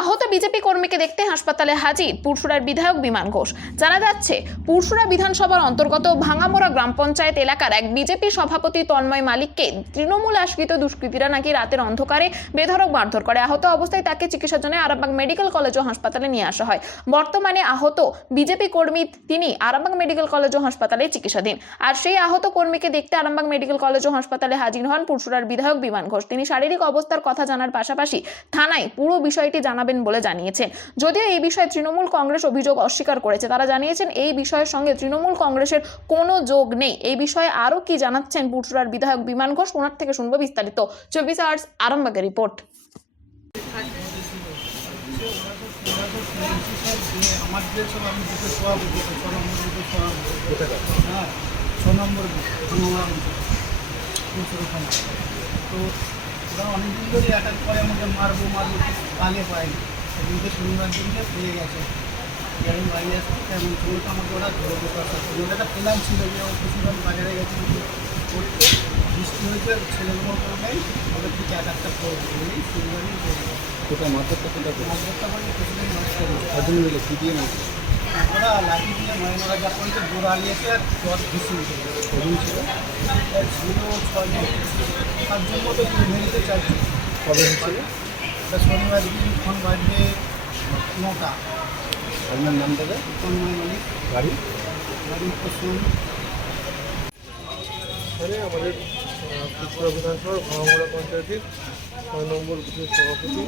আহত বিজেপি কর্মীকে দেখতে হাসপাতালে হাজির পুরসুরার বিধায়ক বিমান ঘোষ। জানা যাচ্ছে, পুরসুরা বিধানসভার অন্তর্গত ভাঙামোড়া গ্রাম পঞ্চায়েত এলাকার এক বিজেপি সভাপতি তন্ময় মালিককে তৃণমূল আশ্রিত দুষ্কৃতীরা নাকি রাতের অন্ধকারে বেধড়ক মারধর করে। আহত অবস্থায় তাকে চিকিৎসার জন্য আরামবাগ মেডিকেল কলেজ ও হাসপাতালে নিয়ে আসা হয়। বর্তমানে আহত বিজেপি কর্মী তিনি আরামবাগ মেডিকেল কলেজ ও হাসপাতালে চিকিৎসাধীন। আর সেই আহত কর্মীকে দেখতে আরামবাগ মেডিকেল কলেজ ও হাসপাতালে হাজির হন পুরসুরার বিধায়ক বিমান ঘোষ। তিনি শারীরিক অবস্থার কথা জানার পাশাপাশি থানায় পুরো বিষয়টি জানাবেন বলে জানিয়েছেন। যদিও এই বিষয়ে তৃণমূল কংগ্রেস অভিযোগ অস্বীকার করেছে। তারা জানিয়েছেন এই বিষয়ের সঙ্গে তৃণমূল কংগ্রেসের কোনো যোগ নেই। এই বিষয়ে আরও কি জানাচ্ছেন পুরসুরার বিধায়ক বিমান ঘোষ, ওনার থেকে শুনবো বিস্তারিত। 24 আওয়ার্স আরামবাগের রিপোর্ট। আমার যে সব আমি দুটো সভাপতি 6 নম্বর তো ওরা অনেকদিন ধরে অ্যাটাক করে আমাকে মারবো পালে পাইনি। সেদিনকে শনিবার দিনকে পেয়ে গেছে। আমি বাড়ি আসছি তেমন তো আমাকে ওরা ধরে বসে একটা প্ল্যান ছিল যে ও পশুরাম বাজারে গেছে করতে, বৃষ্টি হয়েছে ছেলেগুলো করে নেই, ওদের থেকে অ্যাটাকটা করবো এই শনিবারই কোথায় মারধরটা কোথায় মাঝটা মানে কিছুদিন মাছ করি অর্জুন মিলে সিটিএম ওরা লাঠি দিয়ে ওরা যা করেছে জোর আলিয়েছে আর জল ঘুষি উঠেছে অর্জুন ছিল ছিল 6-7 মতো মেরিতে চাইছে। কবে হচ্ছিল? এটা শনিবার দিন ফোন বাজবে 9টা। আপনার নাম দাদা? তন্ময় মালিক, গাড়ি বাড়ি পশ্চিম। এখানে আমাদের পুরসুরা বিধানসভার ভাঙামোড়া পঞ্চায়েতের 6 নম্বর বুথের সভাপতি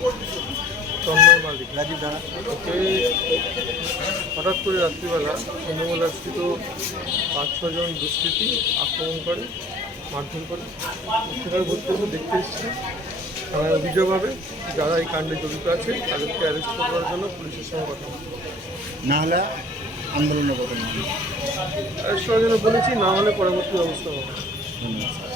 তন্ময় মালিক রাজীব দাঁড়া ওকে হঠাৎ করে রাত্রিবেলা তৃণমূল আশ্রিত 5-6 জন দুষ্কৃতী আক্রমণ করে, মারধর করে। সেখানে ভর্তি করে দেখতে এসেছে। থানায় অভিযোগ হবে, যারা এই কাণ্ডে জড়িত আছে তাদেরকে অ্যারেস্ট করার জন্য পুলিশের সঙ্গে কথা বলে। না হলে আন্দোলনের কথা অ্যারেস্ট করার জন্য বলেছি, না হলে পরবর্তী ব্যবস্থা হবে। ধন্যবাদ।